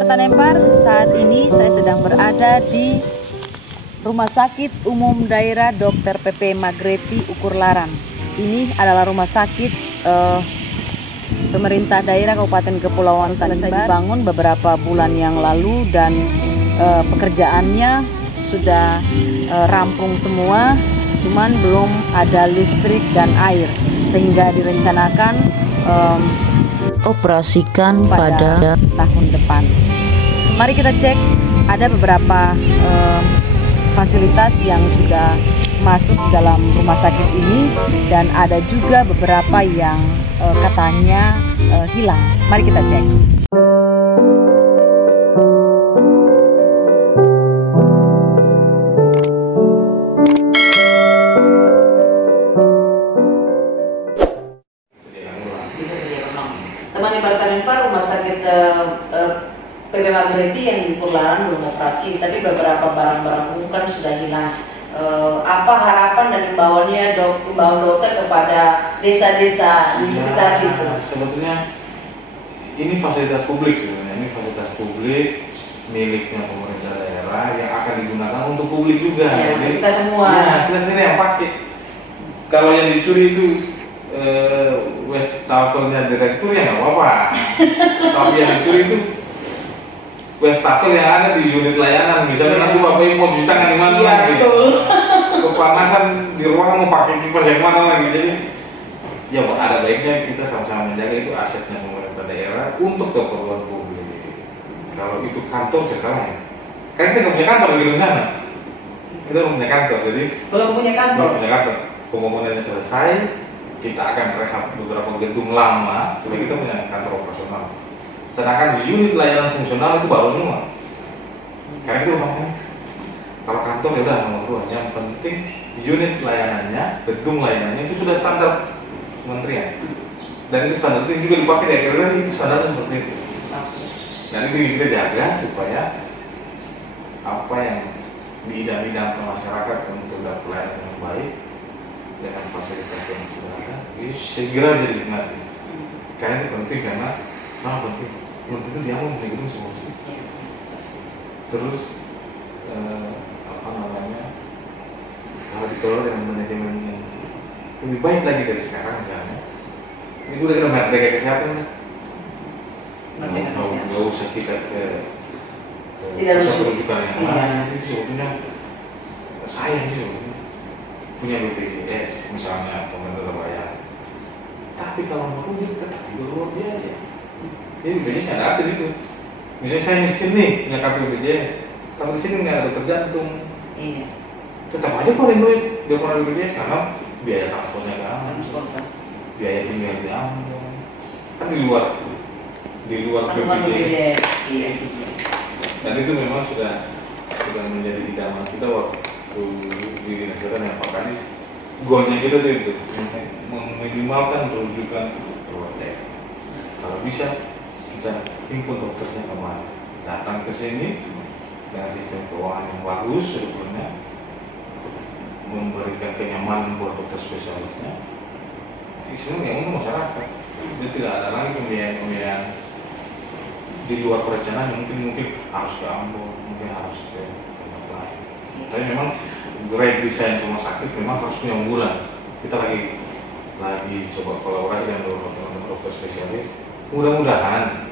Bartanempar, saat ini saya sedang berada di Rumah Sakit Umum Daerah Dr. PP Magreti Ukurlarang. Ini adalah rumah sakit pemerintah daerah Kabupaten Kepulauan Tanimbar. Dibangun beberapa bulan yang lalu dan pekerjaannya sudah rampung semua, cuman belum ada listrik dan air, sehingga direncanakan operasikan pada tahun depan. Mari kita cek, ada beberapa fasilitas yang sudah masuk dalam rumah sakit ini dan ada juga beberapa yang katanya hilang. Mari kita cek. Teman di Bartanempar, rumah sakit PP Magreti yang di Ukurlarang belum operasi, tapi beberapa barang-barang umum kan sudah hilang. Apa harapan dan imbauannya imbauan dokter kepada desa-desa di sekitar situ? Sebetulnya ini fasilitas publik sebenarnya, ini fasilitas publik miliknya pemerintah daerah yang akan digunakan untuk publik juga. Ya, jadi kita semua. Ya, kita sendiri yang pakai. Kalau yang dicuri itu wastafelnya direktur ya nggak apa-apa. Tapi yang dicuri itu wastafel yang ada di unit layanan, misalnya nanti bapak ibu mau cuci tangan di mana lagi, kepanasan di ruangan mau pakai kipas yang mana lagi. Jadi ya ada baiknya kita sama-sama menjaga itu asetnya pemerintah daerah untuk keperluan publik. Kalau itu kantor sekarang ya, karena kita nggak punya kantor di sana, kita belum punya kantor, jadi belum punya kantor. Pembangunannya selesai, kita akan rehab beberapa gedung lama supaya kita punya kantor operasional. Sedangkan di unit layanan fungsional itu baru semua. Karena itu utamanya. Kalau kantor ya udah nomor 2. Yang penting unit layanannya, gedung layanannya itu sudah standar kementerian. Dan itu standar itu juga dipakai di akhirnya itu standar seperti itu. Dan itu kita jaga supaya apa yang diidam-idamkan masyarakat untuk dapat pelayanan yang baik dengan fasilitas yang sudah ada itu segera dinikmati. Karena itu penting, karena penting itu dia mau gedung semua. Terus kalau dikelola dengan manajemen yang lebih baik lagi dari sekarang, misalnya ini udah kena merdeka kesehatan, nggak usah kita ke pusat rujukan yang lain. Itu sebetulnya sayang sih sebetulnya punya BPJS misalnya pemerintah terbayar, tapi kalau mau dia tetap juga luar biaya. Jadi BPJS ada di situ. Misalnya saya miskin nih punya kartu BPJS, tapi di sini nggak ada tergantung. Iya. Tetap aja keluarin duit dia punya BPJS karena biaya transportnya diambil, biaya tinggal diambil, kan di luar BPJS. Iya. Dan itu memang sudah menjadi idaman kita waktu di dinas kesehatan yang Pak Kadis. Goalnya kita itu meminimalkan rujukan keluarga. Kalau bisa kita himpun dokternya kemana, datang ke sini dengan sistem keuangan yang bagus sebetulnya, memberikan kenyamanan buat dokter spesialisnya. Sebenarnya yang untuk masyarakat, jadi tidak ada lagi pembiayaan di luar perencanaan. Mungkin harus ke Ambon, mungkin harus ke tempat lain. Tapi memang great design rumah sakit memang harus punya unggulan. Kita lagi coba kolaborasi dengan teman-teman dokter spesialis. Mudah-mudahan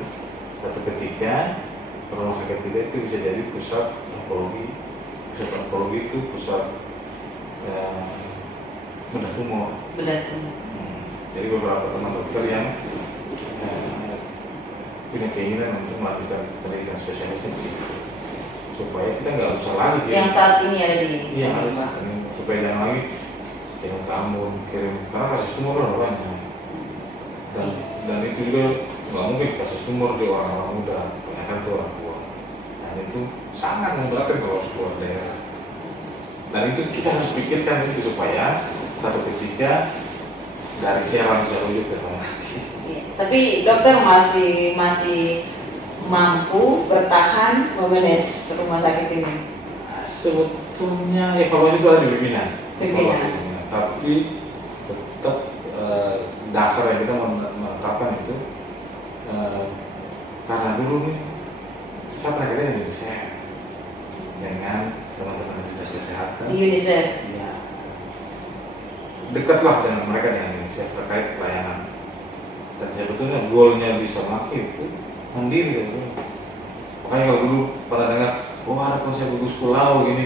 satu ketika rumah sakit kita itu bisa jadi pusat onkologi. Pusat onkologi itu pusat bedah tumor. Jadi beberapa teman dokter yang punya keinginan untuk melakukan pendidikan spesialisnya di situ, supaya kita nggak usah lagi yang saat ini ada di supaya jangan lagi kirim ke Ambon, karena kasus tumor udah banyak, dan itu juga nggak mungkin kasus tumor di orang-orang muda, kebanyakan itu orang tua, dan itu sangat memberatkan kalau harus keluar daerah. Dan itu kita harus pikirkan itu supaya satu ketika dari Serang bisa rujuk ke sana. Tapi dokter masih mampu bertahan memanage rumah sakit ini. Sebetulnya evaluasi itu ada di pimpinan. Tapi tetap dasar yang kita menetapkan itu karena dulu nih saya pernah kerja di Indonesia dengan teman-teman dinas kesehatan. UNICEF. Ya. Dekatlah dengan mereka dengan Indonesia terkait pelayanan. Dan sebetulnya goalnya di Samaki itu mandiri gitu. Makanya kalau dulu pada dengar, ada konsep gugus pulau gini,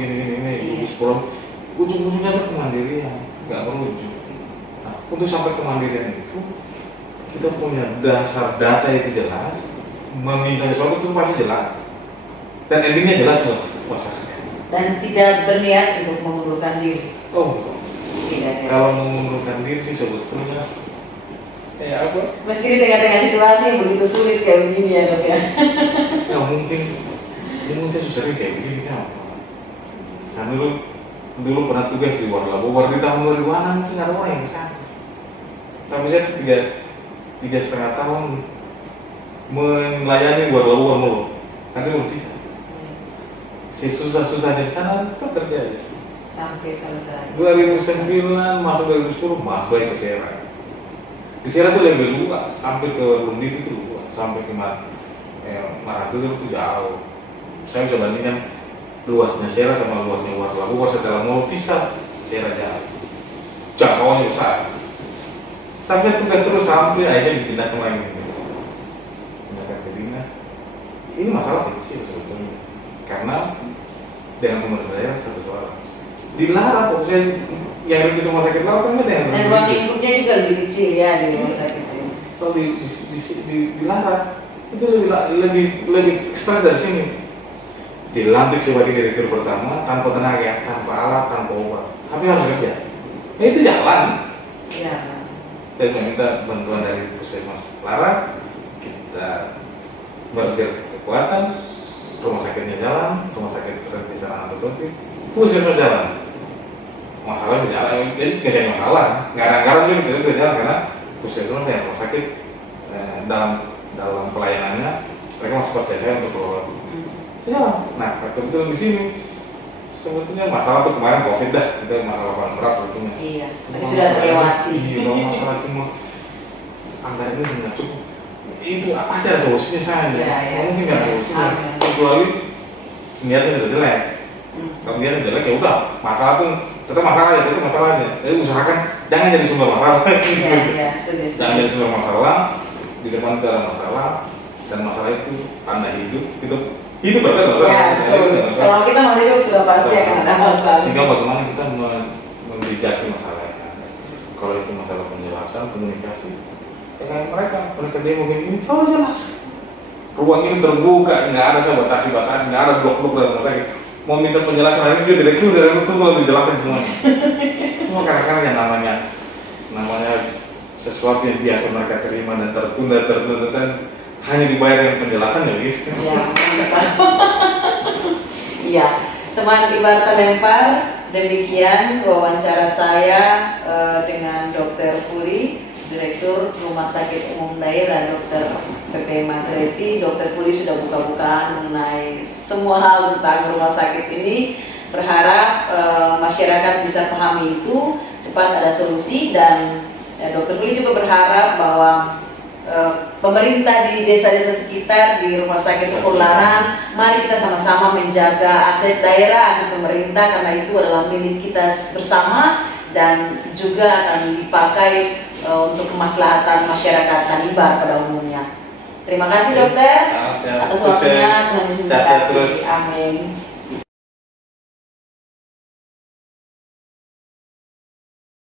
gugus pulau, ujung-ujungnya itu kemandirian, nggak merujuk. Nah, untuk sampai kemandirian itu kita punya dasar data itu jelas, meminta sesuatu itu pasti jelas, dan endingnya jelas buat masyarakat. Dan tidak berniat untuk mengundurkan diri. Oh, tidak. Kalau mengundurkan diri sih sebetulnya kayak apa? Meski di tengah-tengah situasi yang begitu sulit kayak begini ya dok ya. Ya mungkin saya susahnya kayak begini kan. Nah dulu pernah tugas di Warlabo, di tahun 2000-an mungkin ada orang yang kesana. Tapi saya 3,5 tahun melayani Warlabo mulu, nanti belum bisa. Si susah-susahnya di sana tetap kerja aja. Sampai selesai. 2009 masuk 2010 masuk lagi ke Sera. Di Sera tuh lebih luas, sampai ke Bundit itu luas, sampai ke Maratul itu jauh. Saya bisa bandingkan luasnya Sera sama luasnya Warlabo, setelah mau pisah Sera jauh, jangkauannya besar. Tapi tugas terus sampai akhirnya dipindahkan lagi sini. Pindahkan ke dinas. Ini masalah kecil sebetulnya, karena dengan pemerintah daerah satu soal dilarang kok saya yang di rumah sakit laut kan ada yang dan ruang lingkupnya juga lebih kecil ya di rumah sakit ini. Kalau dilarang itu lebih stres dari sini. Dilantik sebagai direktur pertama tanpa tenaga, tanpa alat, tanpa obat, tapi harus kerja. Nah, itu jalan. Ya. Saya meminta bantuan dari Puskesmas Lara, kita merger kekuatan, rumah sakitnya jalan, rumah sakit desa anak betul, Puskesmas jalan. Masalahnya jalan, jadi nggak ada masalah. Nggak ada anggaran juga kita jalan karena Puskesmas dan rumah sakit dalam pelayanannya mereka masih percaya saya untuk kelola. Jalan. Nah, kebetulan di sini sebetulnya masalah tuh kemarin COVID dah, itu masalah paling berat sebetulnya. Iya, tapi sudah terlewati. Iya, masalah cuma anggaran itu nggak cukup. Itu pasti ada solusinya saya. Ya. Mungkin nggak ada solusinya. Kecuali niatnya sudah jelek. Kalau niatnya jelek ya udah, masalah pun tetap masalah ya, tetap masalahnya. Jadi usahakan jangan jadi sumber masalah. Iya, setuju. Jangan jadi sumber masalah. Di depan itu ada masalah dan masalah itu tanda hidup berarti masalah. Ya, betul. Selama kita masih hidup sudah pasti akan ada masalah. Tinggal bagaimana kita membijaki masalahnya. Kalau itu masalah penjelasan, komunikasi, dengan mereka dia mungkin ini selalu jelas. Ruang ini terbuka, nggak ada batasi-batasi, nggak ada blok-blok dalam rumah sakit. Mau minta penjelasan hari ini juga direktur dari itu kalau dijelaskan semuanya. Semua kadang-kadang yang namanya sesuatu yang biasa mereka terima dan tertunda hanya dibayar dengan penjelasan ya gitu. Iya, teman ibarat lempar, demikian wawancara saya dengan Dr. Fuli, Direktur Rumah Sakit Umum Daerah Dr. PP Magreti. Dr. Fuli sudah buka-bukaan mengenai semua hal tentang rumah sakit ini. Berharap masyarakat bisa pahami itu, cepat ada solusi, dan Dr. Fuli juga berharap bahwa pemerintah di desa-desa sekitar di rumah sakit Kurlaran, mari kita sama-sama menjaga aset daerah, aset pemerintah, karena itu adalah milik kita bersama dan juga akan dipakai untuk kemaslahatan masyarakat Tanimbar pada umumnya. Terima kasih dokter atas waktunya. Tuhan Yesus memberkati. Amin.